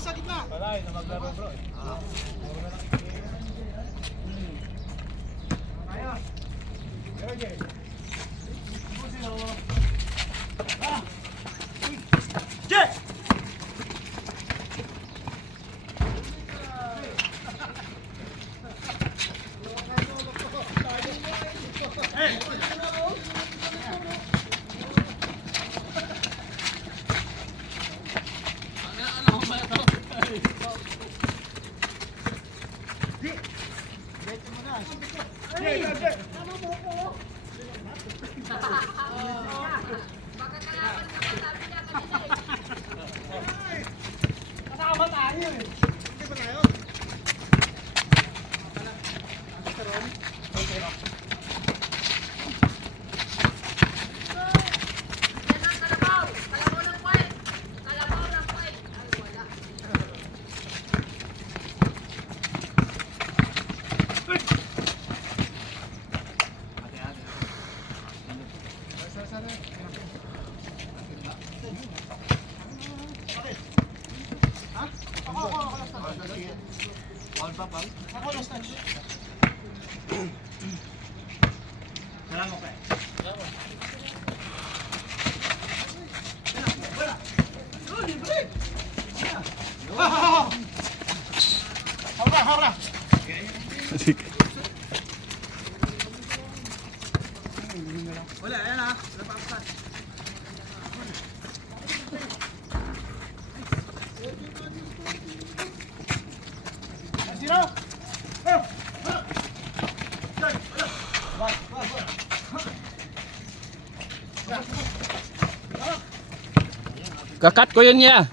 Sa gitna. Palay na maglaro bro. Kaya. Okay. Jack! Kasama tayo eh. Hindi ba tayo? Ako last touch. Salamat pa. Wala. Oh, libre. Hara. Sige. Wala, ayan ah. Wala pa pa. Zero. Kakat ko yun niya.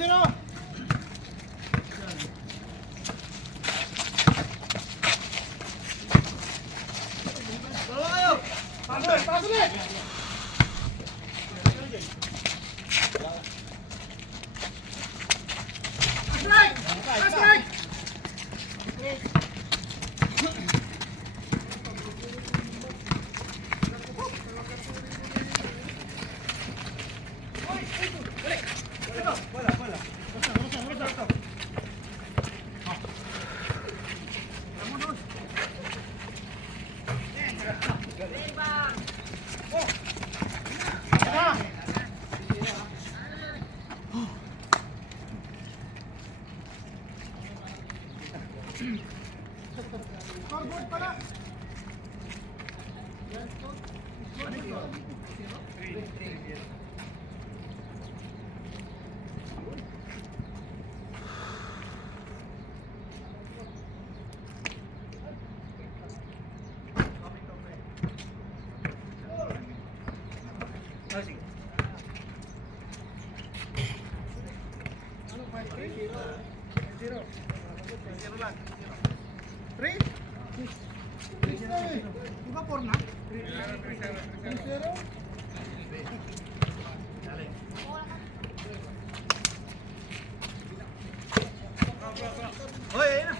Zero. Pasok ulit! Strike! Strike! Scoreboard pala. Zero lang. 3? 3 na eh. Di ba 4 na? 3-0? Hoy, ayun na.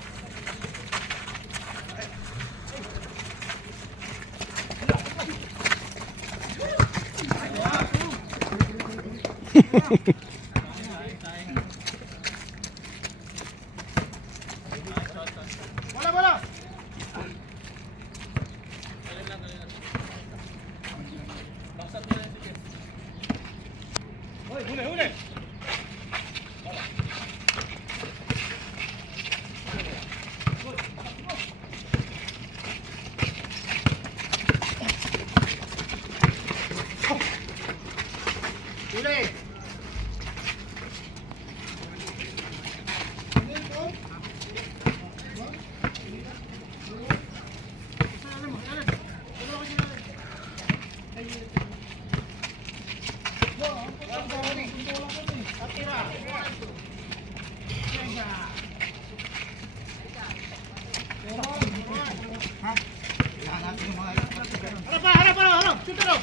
Bola. Hoy, huli. Huli. Harap! Shoot it up!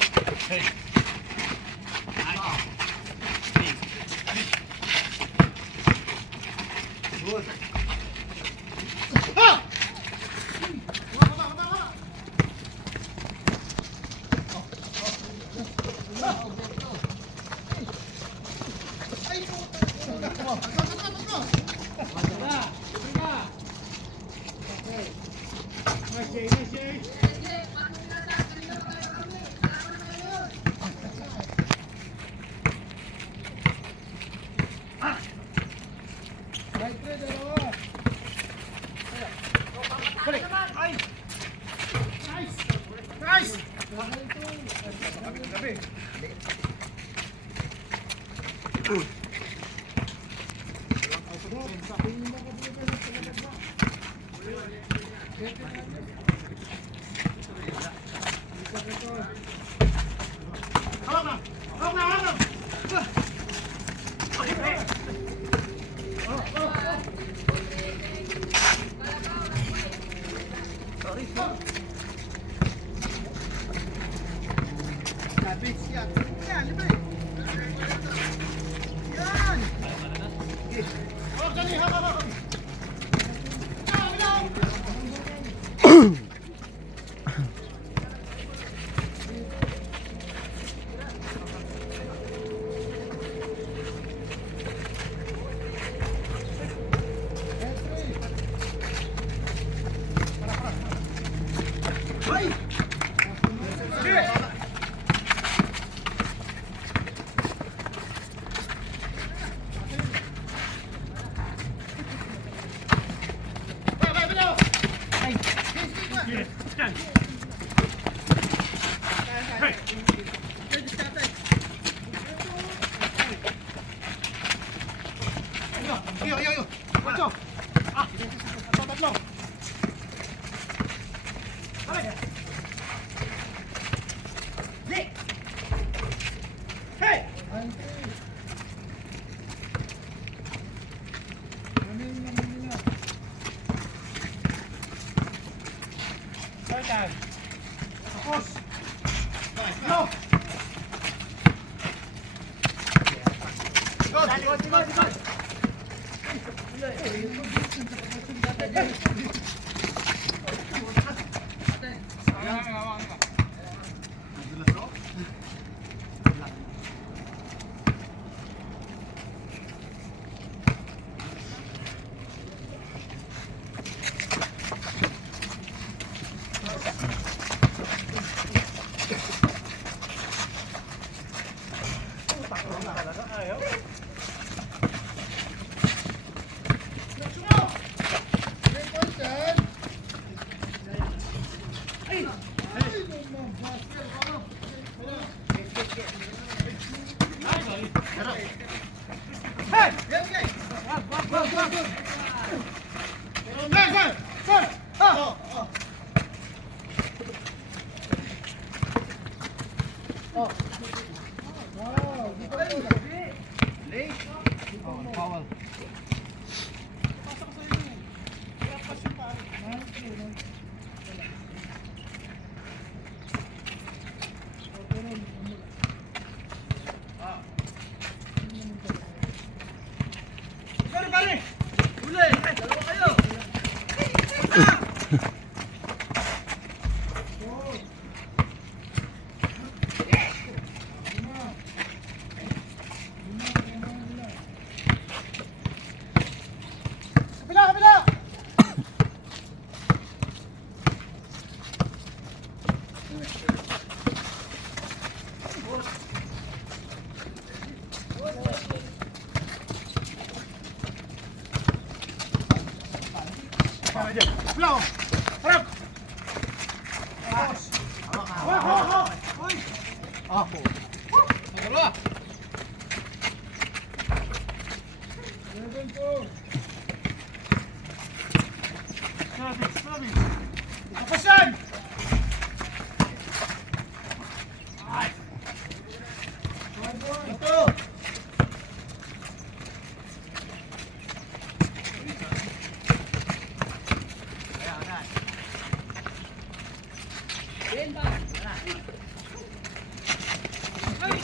Hawak na! Hawak na! Hawak na! Lapit siya. Yan, libre. Yan. Hawak dali, hawak, hawak. Ah, bilaw. Ay! Sige! Bay, bilaw. Ay, Yo, yo, yo. Ocho. Ah, tatlo. Balik. Lik. Hey. Tapos. Go. Go. Hey! Go, go, go. Go, go, go. Oh. Foul. Pare! Uli! Dalawa kayo! Kapila! Kapila! Kapila! Harap! Hawak! Hoy! Ako. Dalawa! Sabi! Kapasan! Ito!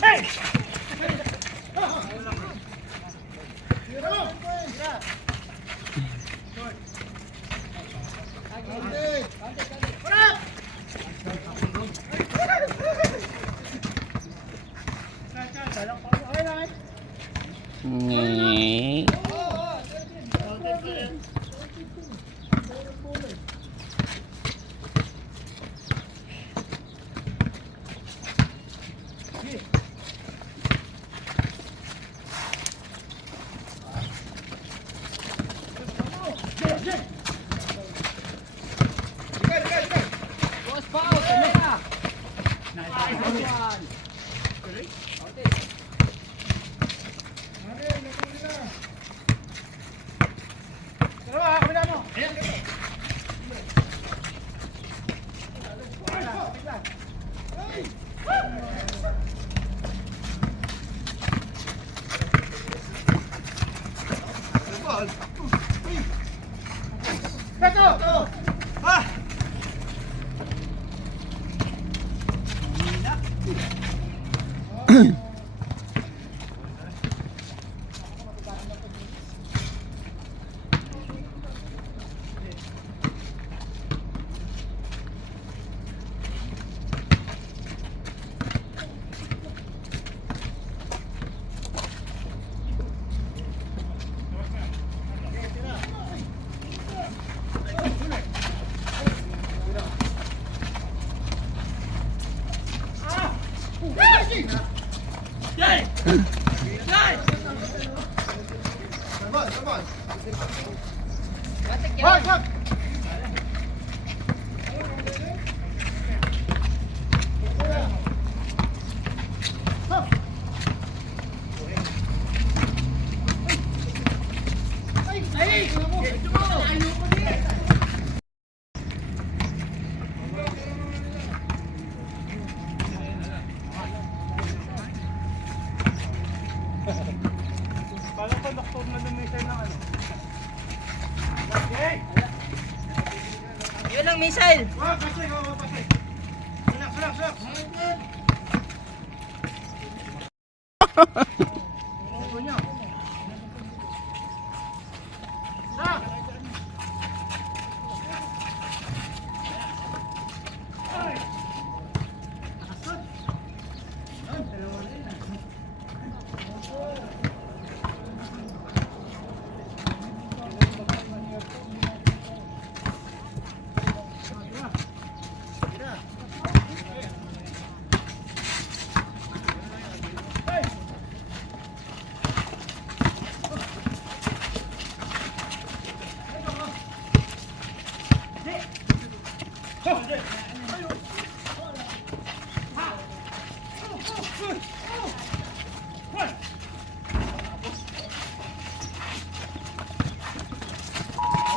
Hey! Nge. Boss Pao, kamera! Dalawa, kabila mo. Beto! Ah! Wag, wag! Parang konduktor na lumisay ng ano. Okay. Yun ang missile. Wag, pasay, wag, pasay. Sulak, sulak, sulak. Ito niya. Sak!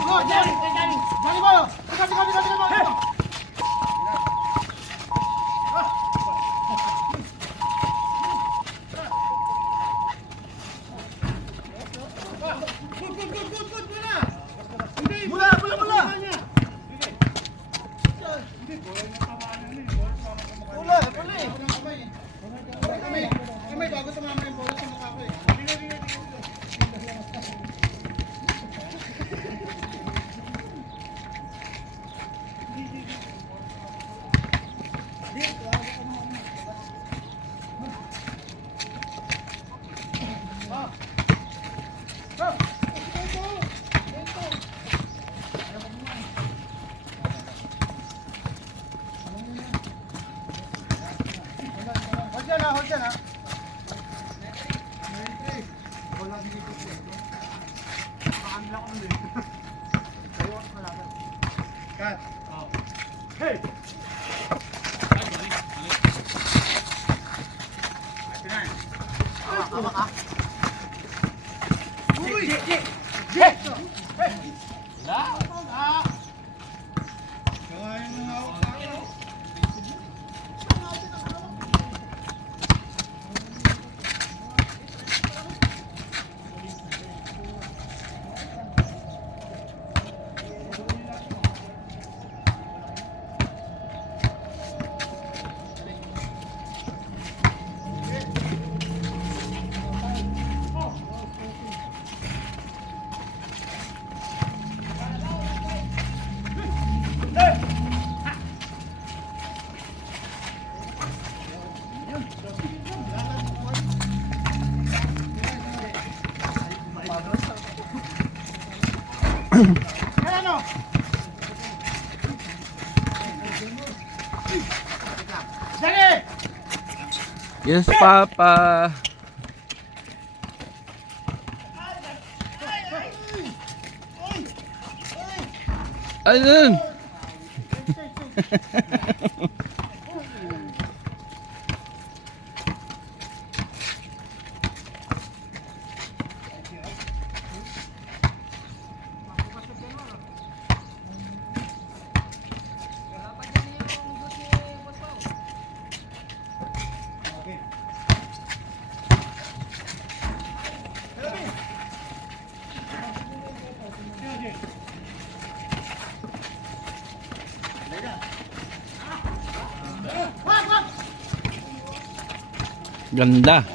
Oh, Johnny! Johnny boy! Tiga! Mula! May bago tumama yung bola sa mukha ko eh. Hold dyan ha. Wala dito siya. Pakanila ko nila. Ayaw ko pala. Cut. Hey! Tama ka. Uy! Hey! Wala! Kaya yung hawak sa akin. Ano? Dali! Yes, Papa. Ayun. Ganda.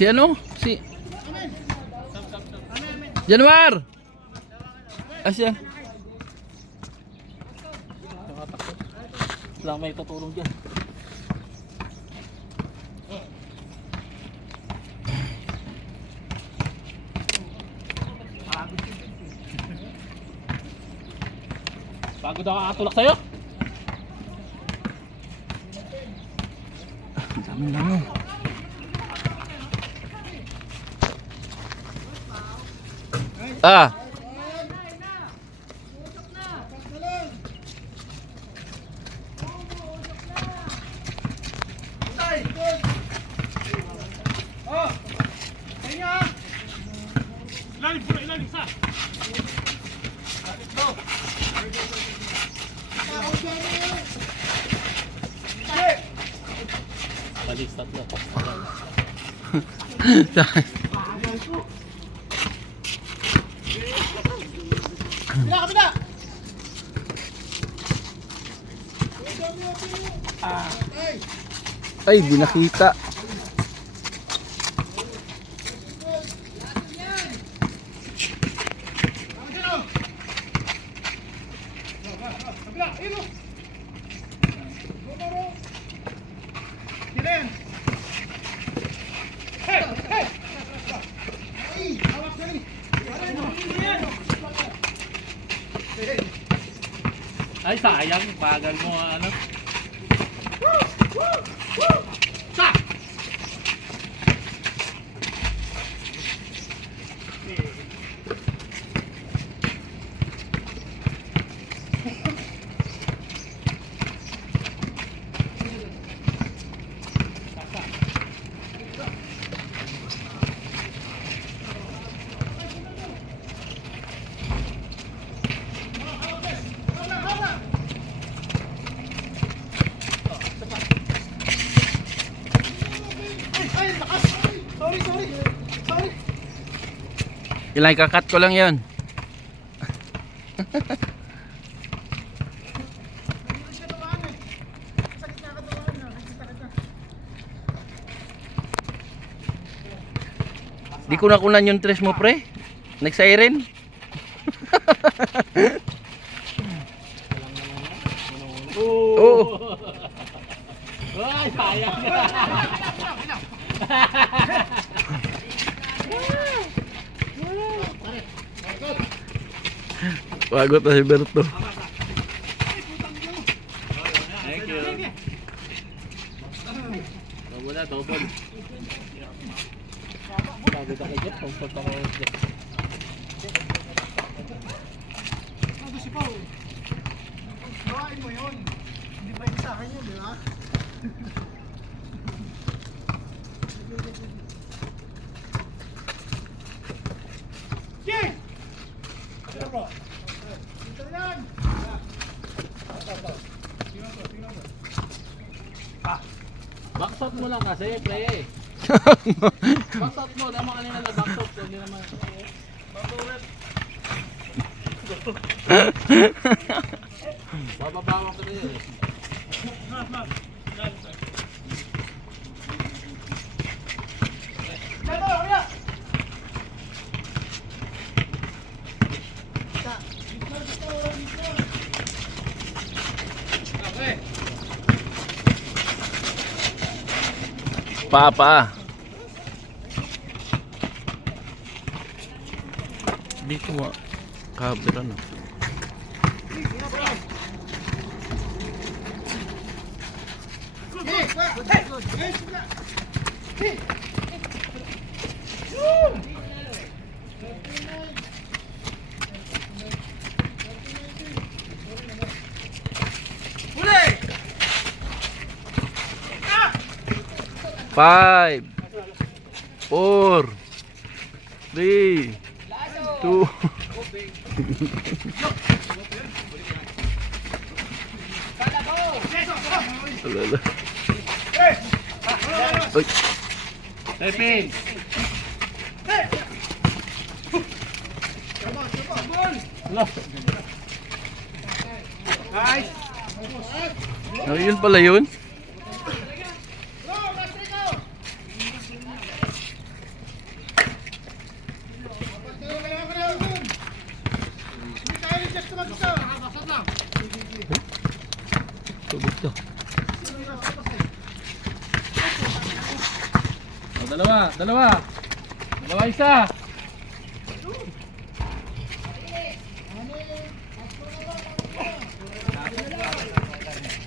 Si ano? Si Januar. Asya. Lang may tutulong dyan. Bago daw kakatulak sa'yo. Ang dami lang. Ah. Ilalim, pura ilalim sa. Balis tatlo. Ay, di nakita. Ay, sayang. Bagal mo ano. Ilang kakat ko lang yon. Di ko nakunan yung tres mo, pre. Nag-siren. Oo. Ay, sayang. Bagot na si Berto. Thank you. Wala, double. Bago ka kagit, comfort ako. Ano si Paul? Gawain mo yun. Hindi pa yun sa akin yun, di ba? Backstop mo lang kasi, pre. Backstop mo, dama kanina na backstop. Hindi naman. Bababawan ko rin. Paa. Dito mo. Cover ano. Five, 4, 3, 2. Alala. Uy. Pepin! Oh, yun pala yun. Tubig to. Oh, dalawa isa.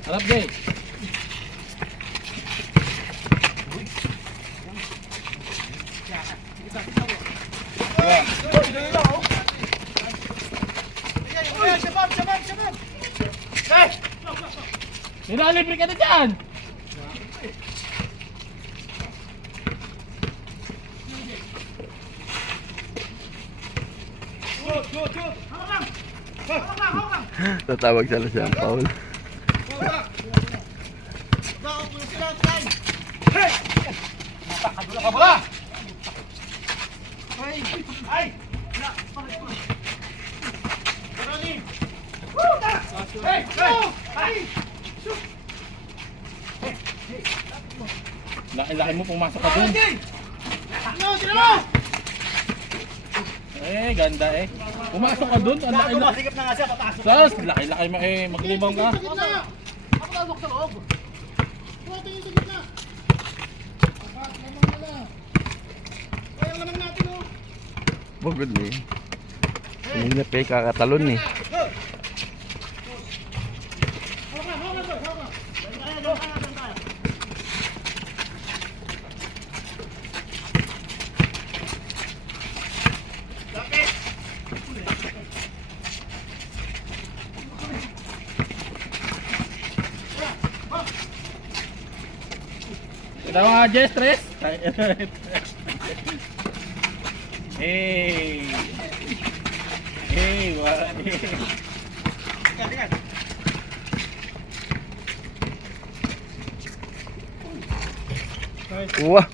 Harap day. Nilalibre ka na dyan. Tatawag sila siya ang Paul. Laki-laki mo pumasok ka dun. Eh, ganda eh. Pumasok ka dun, ang laki-laki. Masikip na nga siya, papasok. Sas, laki-laki mo eh, maglibang ka. Ako pasok sa loob. Puwata yung sa gitna. Kaya naman natin oh. Bugod ni. Hindi na pa kakatalon ni. Kita mga Jess, tres. Hey. Hey, what? Wah.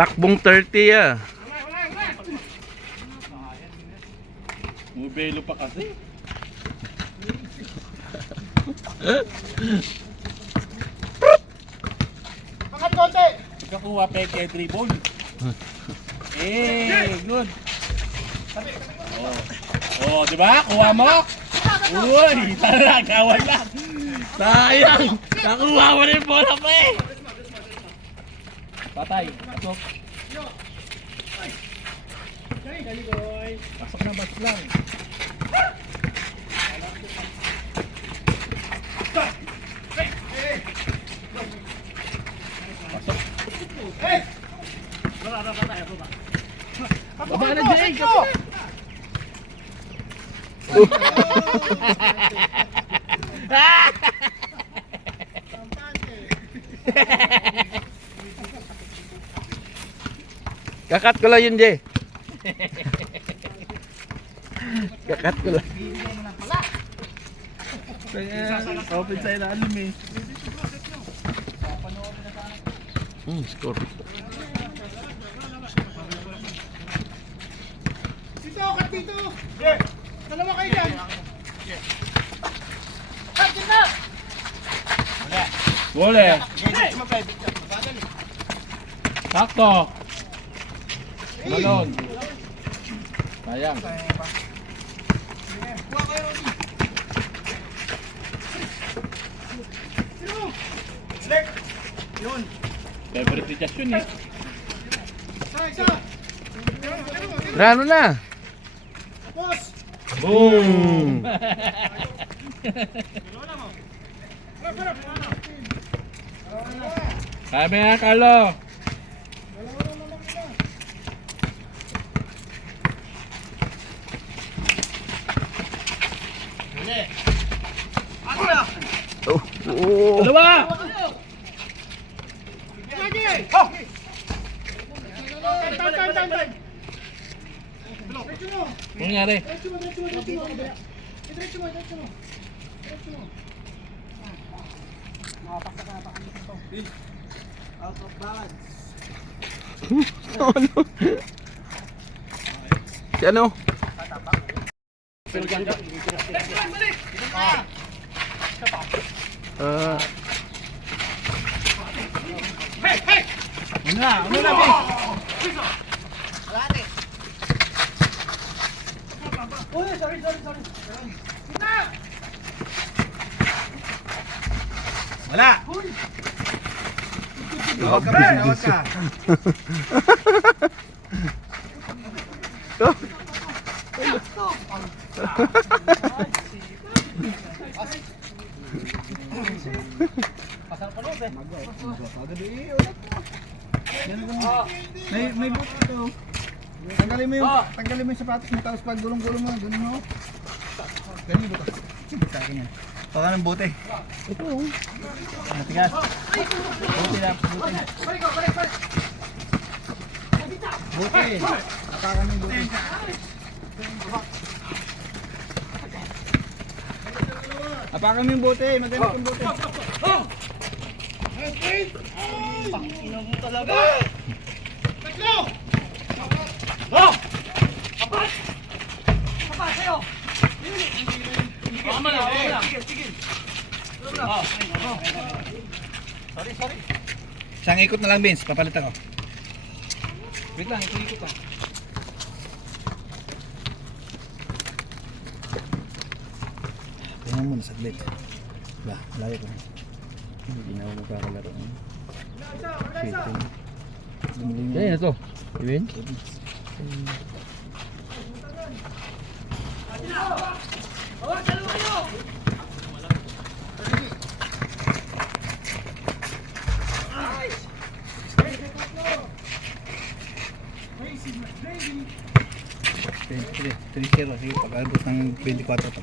Takbong 30 ah. Mubelo pa kasi. Angat konti. Pagkakuha peke dribble. Eh, good. Oh, di ba? Kuha mo. Uy, tara, kawan lang. Sayang. Nakuha mo rin bola pa eh. Patay. Pasok. Pasok na bas lang. Baba na Jay! Kakat ko lang yun, Jay. Kakat ko lang. Open sa ilalim eh. Score. Dito, kat dito. Dalawa kayo dyan. Kat dito. Gole! Sakto! Balon! Sayang. Kuha kayo, Roddy. Sino? Select. Yun. Favorite ni Josh yun eh. Isa. Rano na? Tapos. Boom! Sabi nga, Carlo. Oh, oh. Dalawa! Time. Ano nangyari? Diretso mo. Out of balance. Ano? Si ano? Ah, Ano na, Uy, sorry. Wala! Tawag ka, pre. Tawag ka. May buto ito. Tanggalin mo yung sapatos mo tapos pag gulong-gulong mo, gulong mo. Ganyan buto. Sa akin yan. Baka ng bote. ito. Matigas. Bote na. Bote. Apakan mo yung bote. Apakan mo yung bote. Magalit yung bote. Pakinom mo talaga. Tatlo! Apat sa'yo! Tama lang. Sorry. Isang ikot na lang, Vince. Papalit ako. Wait lang, ikot lang. Tingnan mo na saglit. Ba, layo ko na. Hindi na ako magkakalaro. Shit. Bumili Kaya na to. Iwin? Sige, pag-abot ng 24 to.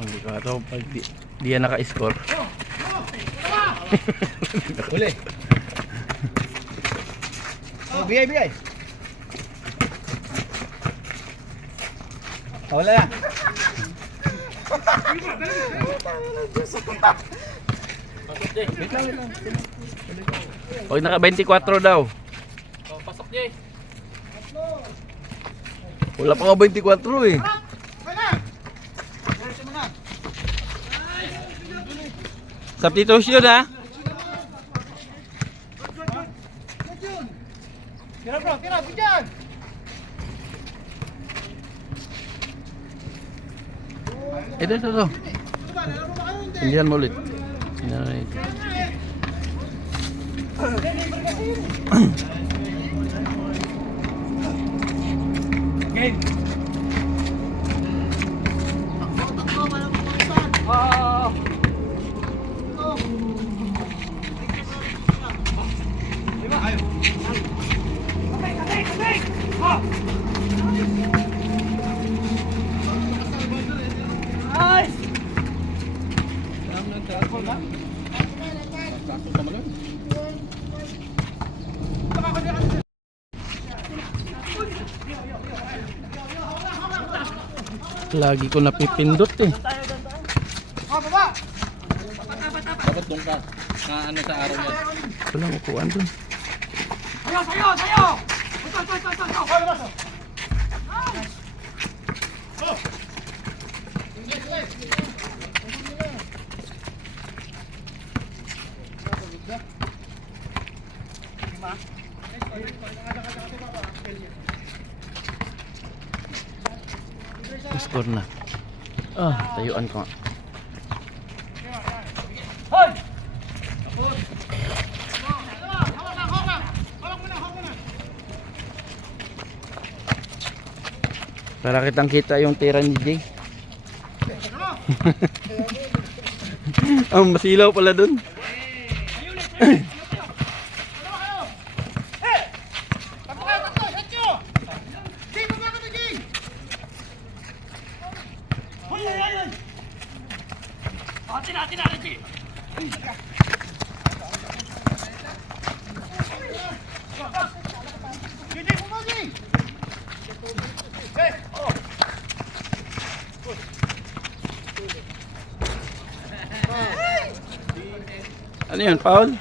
Hindi ko ito. Pag di yan naka-score. Uli. Oh, bigay. Wala na. Wait lang. Pag naka 24 daw. Pasok niya eh. Wala pa nga 24 eh. Substitution ha. Tira bro, bigyan! Ito. Hindihan mo ulit. Hindihan mo ulit. Game! Lagi ko napipindot eh. Dapat doon ka. Na ano sa araw niya. Walang upuan dun. Sayo! Score na. Tayuan ko nga. Para kitang kita yung tira ni Jay. Ang masilaw pala dun. Ano yun, Paul?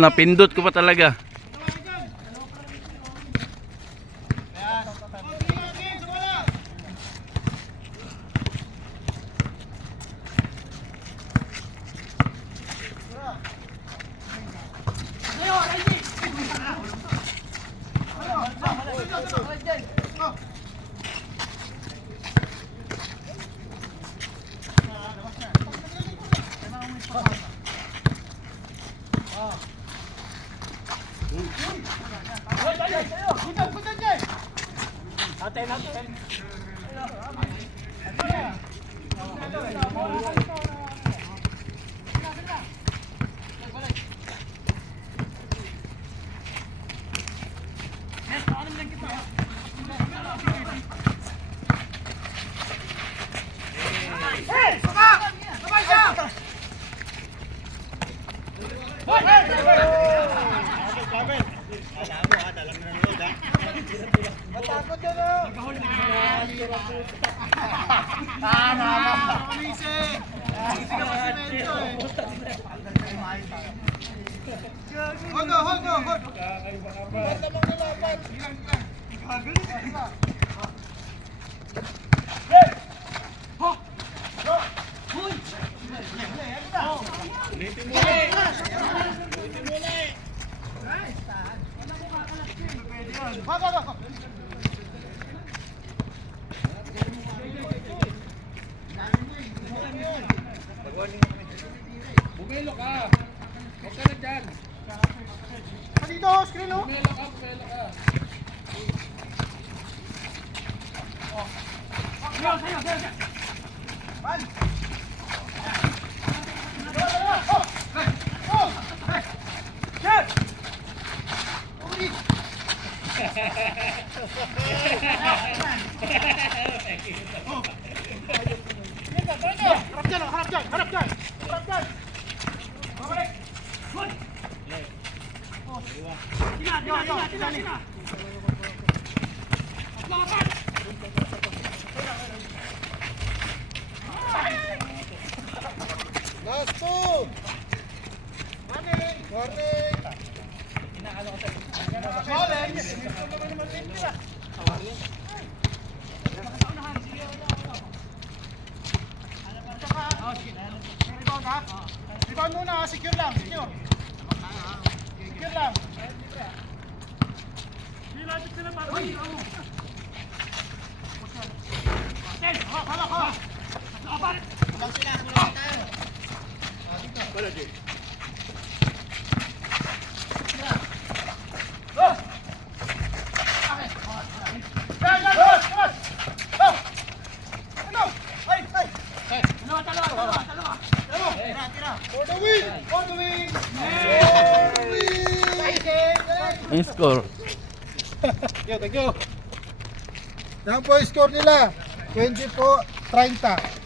Napindot ko pa talaga. Bumelo ka. Huwag ka na dyan. Dito, screen oh. Bumelo ka, bumelo ka. Last two. Warning. Warning. Rebound muna, secure lang, secure. Secure lang. For the win! For the win! For the win! Ang score. Thank you. Yan po yung score nila. 20 po, 30.